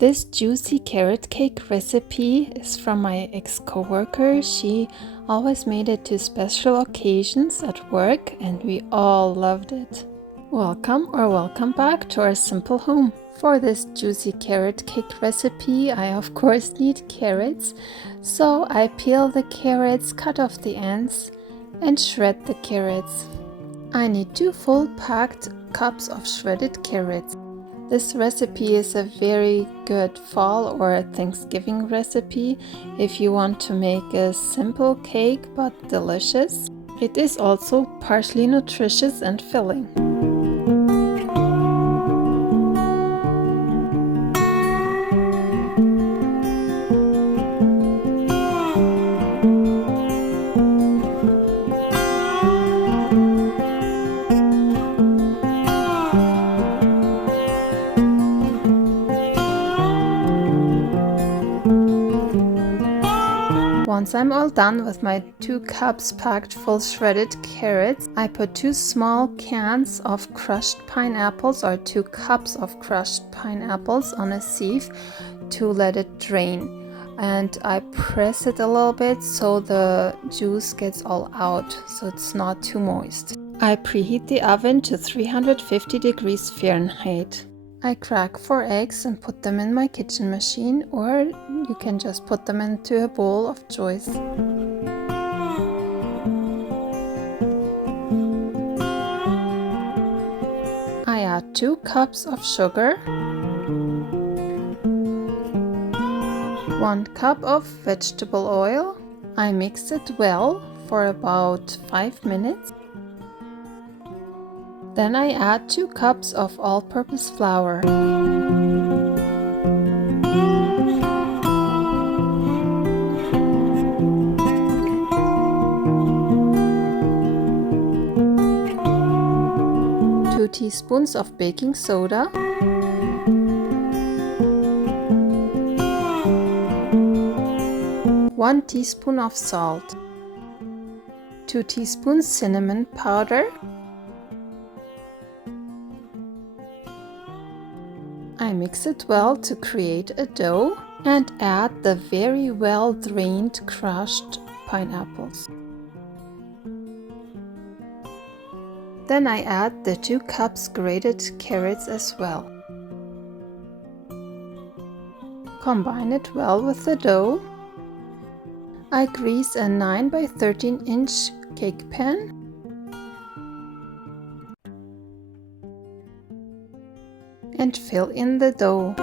This juicy carrot cake recipe is from my ex-coworker. She always made it to special occasions at work and we all loved it. Welcome back to our simple home. For this juicy carrot cake recipe, I of course need carrots. So I peel the carrots, cut off the ends and shred the carrots. I need 2 full packed cups of shredded carrots. This recipe is a very good fall or Thanksgiving recipe if you want to make a simple cake but delicious. It is also partially nutritious and filling. Once I'm all done with my 2 cups packed full shredded carrots, I put 2 small cans of crushed pineapples or 2 cups of crushed pineapples on a sieve to let it drain. And I press it a little bit so the juice gets all out, so it's not too moist. I preheat the oven to 350 degrees Fahrenheit. I crack 4 eggs and put them in my kitchen machine, or you can just put them into a bowl of choice. I add 2 cups of sugar, 1 cup of vegetable oil. I mix it well for about 5 minutes. Then I add 2 cups of all-purpose flour. Two teaspoons of baking soda. 1 teaspoon of salt. 2 teaspoons cinnamon powder. I mix it well to create a dough and add the very well drained crushed pineapples. Then I add the 2 cups grated carrots as well. Combine it well with the dough. I grease a 9 by 13 inch cake pan. And fill in the dough.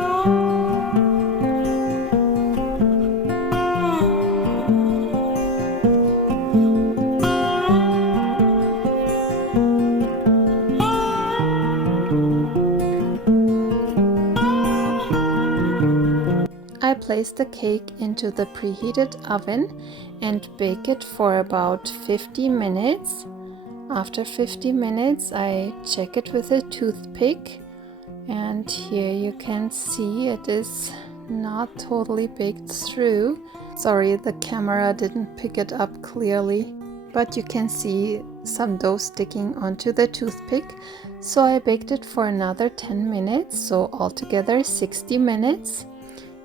I place the cake into the preheated oven and bake it for about 50 minutes. After 50 minutes, I check it with a toothpick. And here you can see it is not totally baked through. Sorry, the camera didn't pick it up clearly, but you can see some dough sticking onto the toothpick. So I baked it for another 10 minutes, so altogether 60 minutes.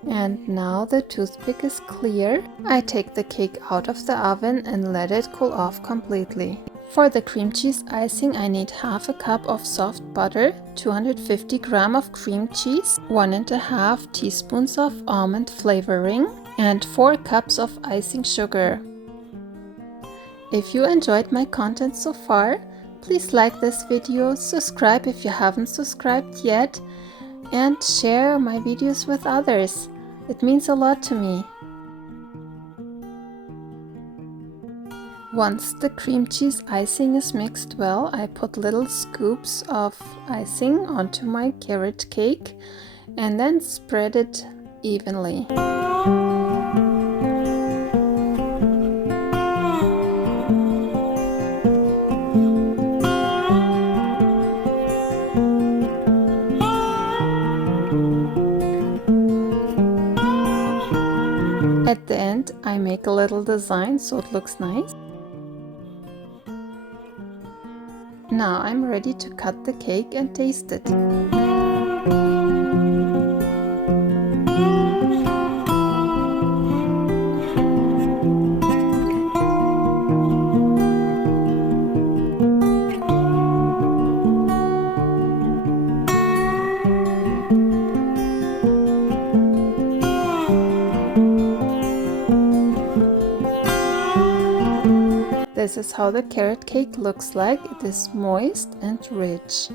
And now the toothpick is clear. I take the cake out of the oven and let it cool off completely. For the cream cheese icing, I need half a cup of soft butter, 250 grams of cream cheese, 1.5 teaspoons of almond flavoring, and 4 cups of icing sugar. If you enjoyed my content so far, please like this video, subscribe if you haven't subscribed yet, and share my videos with others. It means a lot to me. Once the cream cheese icing is mixed well, I put little scoops of icing onto my carrot cake and then spread it evenly. At the end, I make a little design so it looks nice. Now I'm ready to cut the cake and taste it. This is how the carrot cake looks like. It is moist and rich.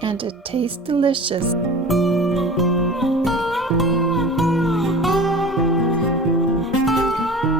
And it tastes delicious.